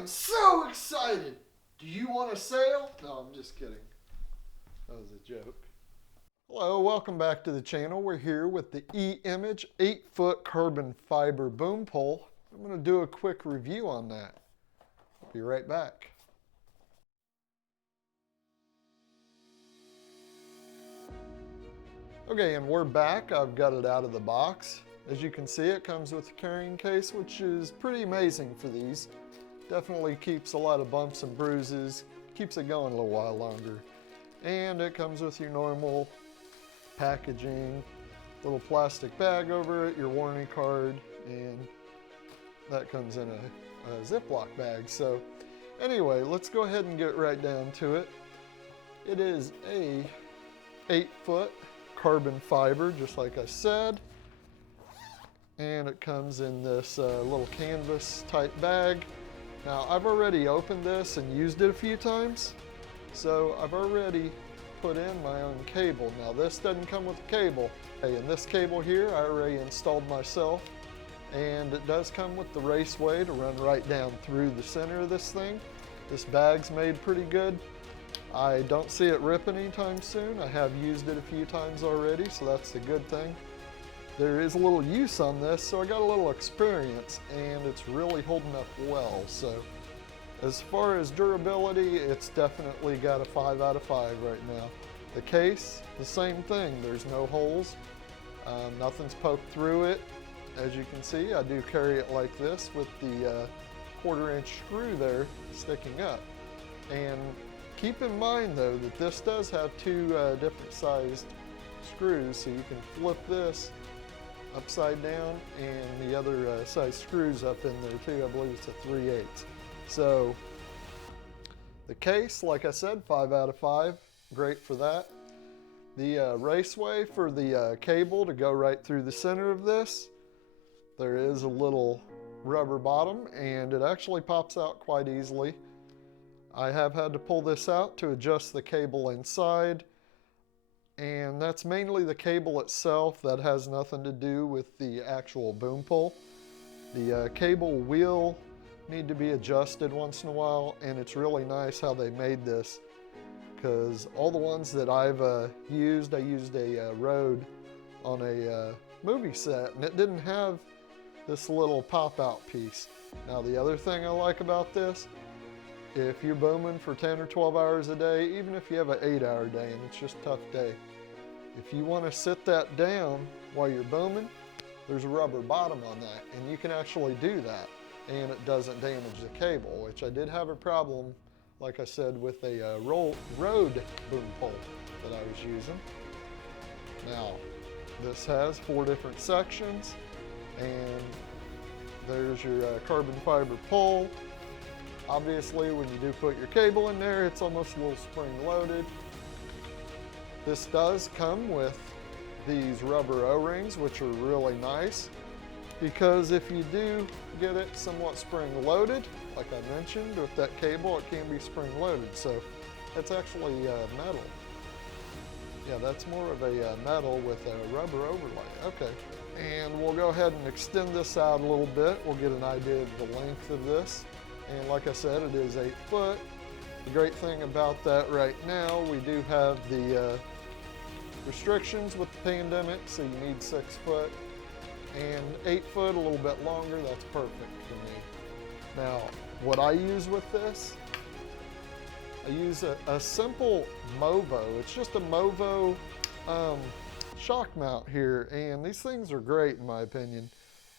am so excited. Do you want to sail? No, I'm just kidding. That was a joke. Hello, welcome back to the channel. We're here with the E-Image 8-foot carbon fiber boom pole. I'm going to do a quick review on that. I'll be right back. Okay, and we're back. I've got it out of the box. As you can see, it comes with a carrying case, which is pretty amazing for these. Definitely keeps a lot of bumps and bruises, keeps it going a little while longer. And it comes with your normal packaging, little plastic bag over it, your warranty card, and that comes in a Ziploc bag. So anyway, let's go ahead and get right down to it. It is a 8-foot carbon fiber, just like I said. And it comes in this little canvas type bag. Now I've already opened this and used it a few times, so I've already put in my own cable. Now this doesn't come with a cable. And this cable here I already installed myself, and it does come with the raceway to run right down through the center of this thing. This bag's made pretty good. I don't see it rip anytime soon. I have used it a few times already, so that's the good thing. There is a little use on this, so I got a little experience, and it's really holding up well. So as far as durability, it's definitely got a 5 out of 5 right now. The case, the same thing. There's no holes. Nothing's poked through it. As you can see, I do carry it like this with the 1/4-inch screw there sticking up. And keep in mind though that this does have two different sized screws, so you can flip this upside down and the other size screws up in there too. I believe it's a 3/8. So the case, like I said, 5 out of 5, great for that. The raceway for the cable to go right through the center of this, there is a little rubber bottom and it actually pops out quite easily. I have had to pull this out to adjust the cable inside, and that's mainly the cable itself. That has nothing to do with the actual boom pole. The cable will need to be adjusted once in a while, and it's really nice how they made this, because all the ones that I've used, I used a Rode on a movie set, and it didn't have this little pop-out piece. Now the other thing I like about this, if you're booming for 10 or 12 hours a day, even if you have an 8-hour day and it's just a tough day, if you want to sit that down while you're booming, there's a rubber bottom on that, and you can actually do that, and it doesn't damage the cable, which I did have a problem, like I said, with a Rode boom pole that I was using. Now, this has 4 different sections, and there's your carbon fiber pole. Obviously, when you do put your cable in there, it's almost a little spring-loaded. This does come with these rubber O-rings, which are really nice, because if you do get it somewhat spring-loaded, like I mentioned, with that cable, it can be spring-loaded. So it's actually metal. Yeah, that's more of a metal with a rubber overlay. Okay, and we'll go ahead and extend this out a little bit. We'll get an idea of the length of this. And like I said, it is 8 foot. The great thing about that right now, we do have the restrictions with the pandemic, so you need 6 foot. And 8 foot, a little bit longer, that's perfect for me. Now, what I use with this, I use a simple Movo. It's just a Movo shock mount here, and these things are great in my opinion.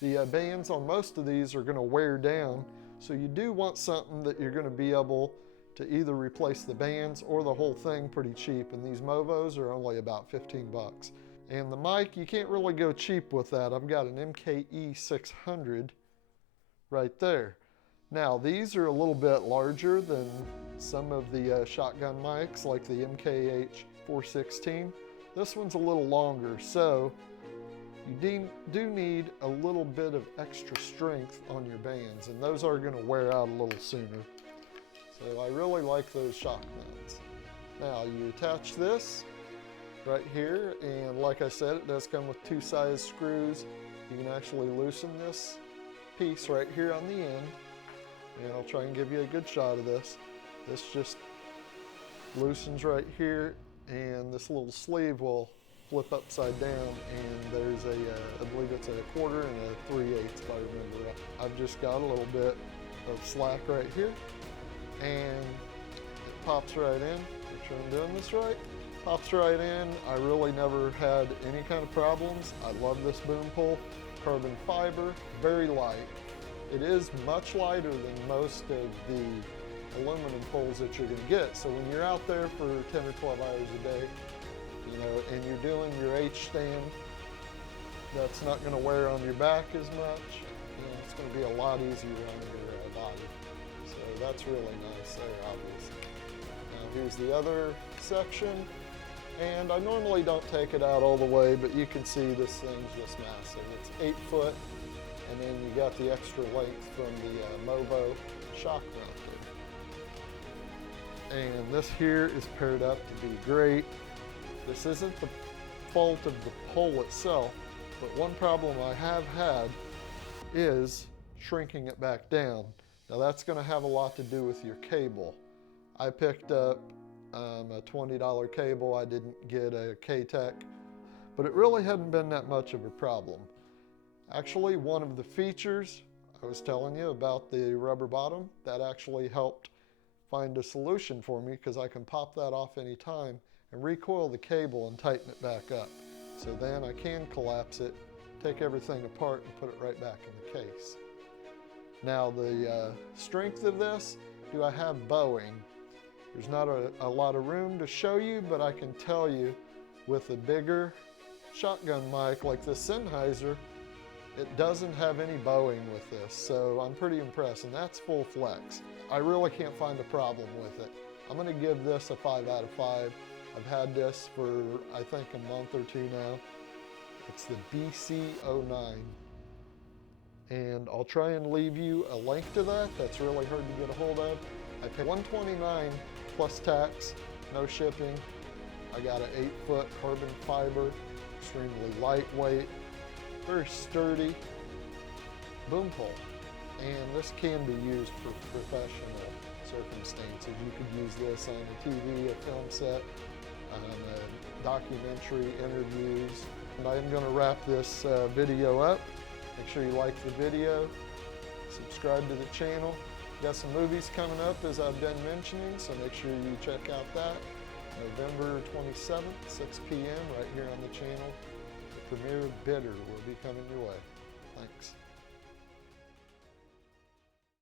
The bands on most of these are gonna wear down, so you do want something that you're going to be able to either replace the bands or the whole thing pretty cheap, and these Movos are only about 15 bucks. And the mic, you can't really go cheap with that. I've got an MKE 600 right there. Now these are a little bit larger than some of the shotgun mics, like the MKH 416. This one's a little longer, so you do need a little bit of extra strength on your bands, and those are going to wear out a little sooner. So I really like those shock mounts. Now you attach this right here, and like I said, it does come with 2 size screws. You can actually loosen this piece right here on the end, and I'll try and give you a good shot of this. This just loosens right here, and this little sleeve will flip upside down, and there's I believe it's a 1/4 and a 3/8 if I remember right. I've just got a little bit of slack right here, and it pops right in. Make sure I'm doing this right. Pops right in. I really never had any kind of problems. I love this boom pole. Carbon fiber, very light. It is much lighter than most of the aluminum poles that you're gonna get. So when you're out there for 10 or 12 hours a day, you know, and you're doing your H stand, that's not gonna wear on your back as much. You know, it's gonna be a lot easier on your body. So that's really nice there, obviously. Now here's the other section. And I normally don't take it out all the way, but you can see this thing's just massive. It's 8 foot, and then you got the extra length from the Movo shock mounted. And this here is paired up to be great. This isn't the fault of the pole itself, but one problem I have had is shrinking it back down. Now that's gonna have a lot to do with your cable. I picked up a $20 cable. I didn't get a k-tek, but it really hadn't been that much of a problem. Actually, one of the features I was telling you about, the rubber bottom, that actually helped find a solution for me, because I can pop that off anytime and recoil the cable and tighten it back up. So then I can collapse it, take everything apart, and put it right back in the case. Now the strength of this, do I have bowing? There's not a lot of room to show you, but I can tell you with a bigger shotgun mic like the Sennheiser, it doesn't have any bowing with this, so I'm pretty impressed, and that's full flex. I really can't find a problem with it. I'm gonna give this a 5 out of 5. I've had this for, I think, a month or two now. It's the BC-09. And I'll try and leave you a link to that. That's really hard to get a hold of. I paid $129 plus tax, no shipping. I got an 8 foot carbon fiber, extremely lightweight, very sturdy boom pole. And this can be used for professional circumstances. You could use this on a TV, a film set, on a documentary, interviews. And I'm going to wrap this video up. Make sure you like the video, subscribe to the channel. Got some movies coming up, as I've been mentioning, so make sure you check out that. November 27th, 6 p.m. right here on the channel. The premiere of Bitter will be coming your way. Thanks.